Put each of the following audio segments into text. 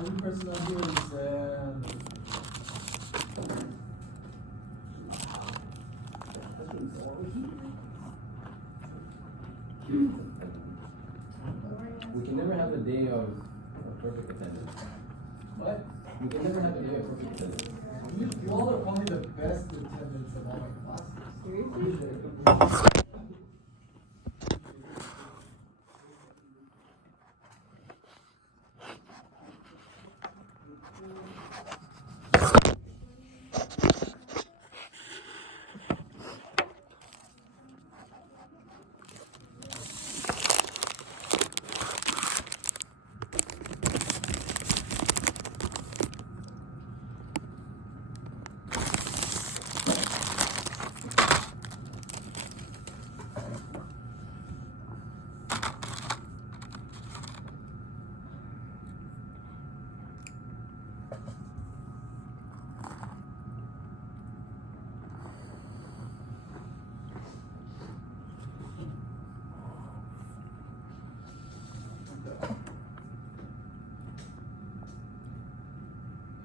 only person out here is We can never have a day of perfect attendance. what? We can never have a day of perfect attendance. You all are probably the best attendants of all my classes.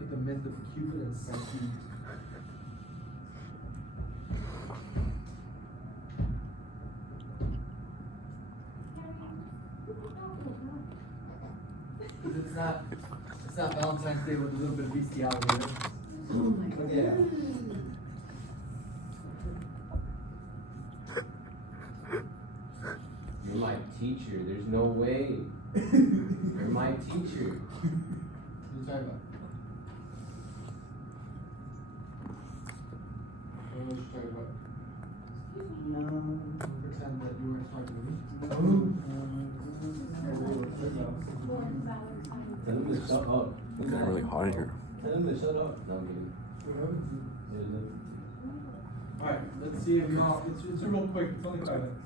The myth of Cupid and Psyche. It's not Valentine's Day with a little bit of bestiality, right? Oh my God. Yeah. You're my teacher. There's no way. You're my teacher. What are you talking about? What are you talking about? No. Pretend that you weren't talking to me. Tell them to shut up. It's really hot in here. Tell them to shut up. No, I'm kidding. Alright, let's see if no, it's real quick, it's only 5 minutes.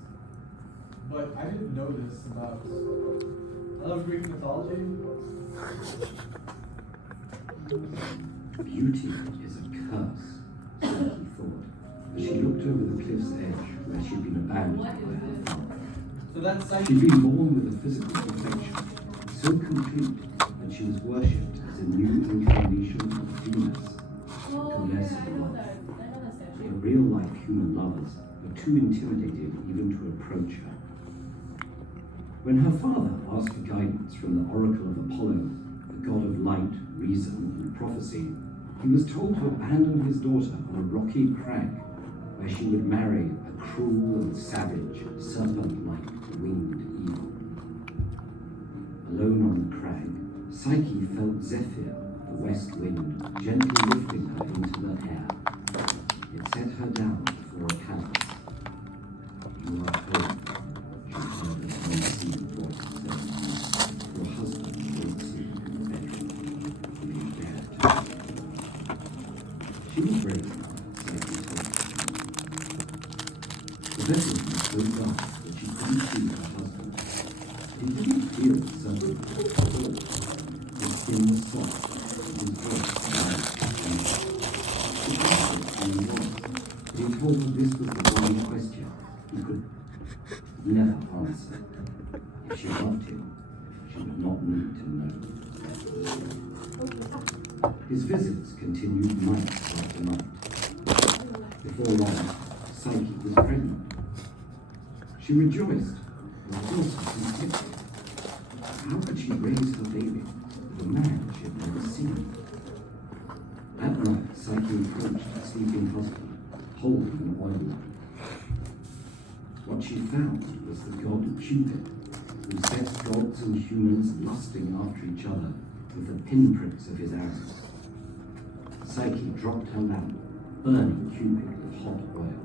But I didn't know this about I love Greek mythology. Beauty is a curse, Psyche thought, as she looked over the cliff's edge where she'd been abandoned by her father. So that's She'd Psyche. been born with a physical perfection so complete that she was worshipped as a new incarnation of Venus, goddess of love. But real-life human lovers were too intimidated even to approach her. When her father asked for guidance from the oracle of Apollo, the god of light, reason, and prophecy, he was told to abandon his daughter on a rocky crag where she would marry a cruel and savage, serpent-like winged eagle. Alone on the crag, Psyche felt Zephyr, the west wind, gently lifting her into the air. It set her down before a palace. You are home, she heard an unseen voice say. Your husband waits you in the bedroom. You may dare to. She was ready, Psyche told her. The bedroom was so dark that she couldn't see her husband. He didn't feel suddenly cold. His skin was soft, and his voice light and gentle. She asked him who he was, but he told her this was the one question he could never answer. If she loved him, she would not need to know. His visits continued night after night. Before long, Psyche was pregnant. She rejoiced, and was also conflicted. How could she raise her baby with a man she had never seen? That night, Psyche approached her sleeping husband, holding an oil lamp. What she found was the god Cupid, who sets gods and humans lusting after each other with the pinpricks of his arrows. Psyche dropped her lamp, burning Cupid with hot oil.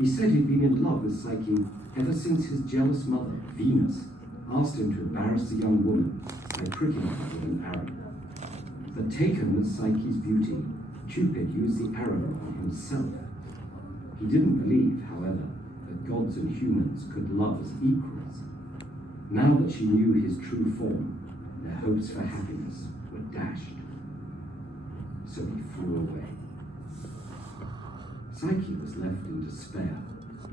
He said he'd been in love with Psyche ever since his jealous mother, Venus, asked him to embarrass the young woman by pricking her with an arrow. But taken with Psyche's beauty, Cupid used the arrow on himself. He didn't believe, however, that gods and humans could love as equals. Now that she knew his true form, their hopes for happiness were dashed. So he flew away. Psyche was left in despair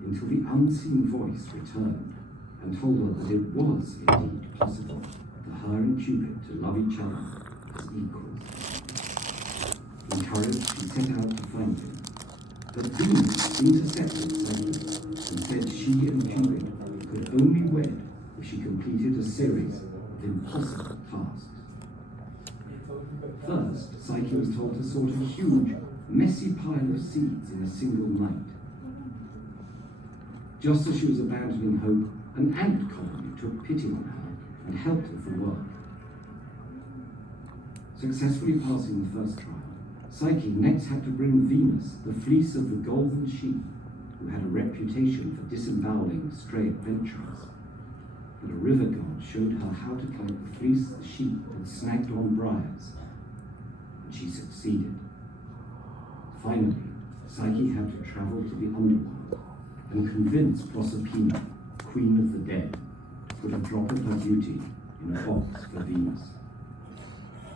until the unseen voice returned and told her that it was indeed possible for her and Cupid to love each other as equals. Encouraged, she set out to find him. But Venus intercepted Psyche and said she and Cupid could only wed if she completed a series of impossible tasks. First, Psyche was told to sort a huge, messy pile of seeds in a single night. Just as she was abandoning hope, an ant colony took pity on her and helped her for work. Successfully passing the first trial, Psyche next had to bring Venus the fleece of the golden sheep, who had a reputation for disemboweling stray adventurers. But a river god showed her how to collect the fleece the sheep had snagged on briars, and she succeeded. Finally, Psyche had to travel to the underworld and convince Proserpina, queen of the dead, to put a drop of her beauty in a box for Venus.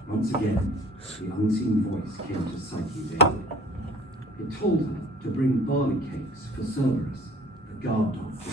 Once again, the unseen voice came to Psyche's aid. It told her to bring barley cakes for Cerberus, the guard dog.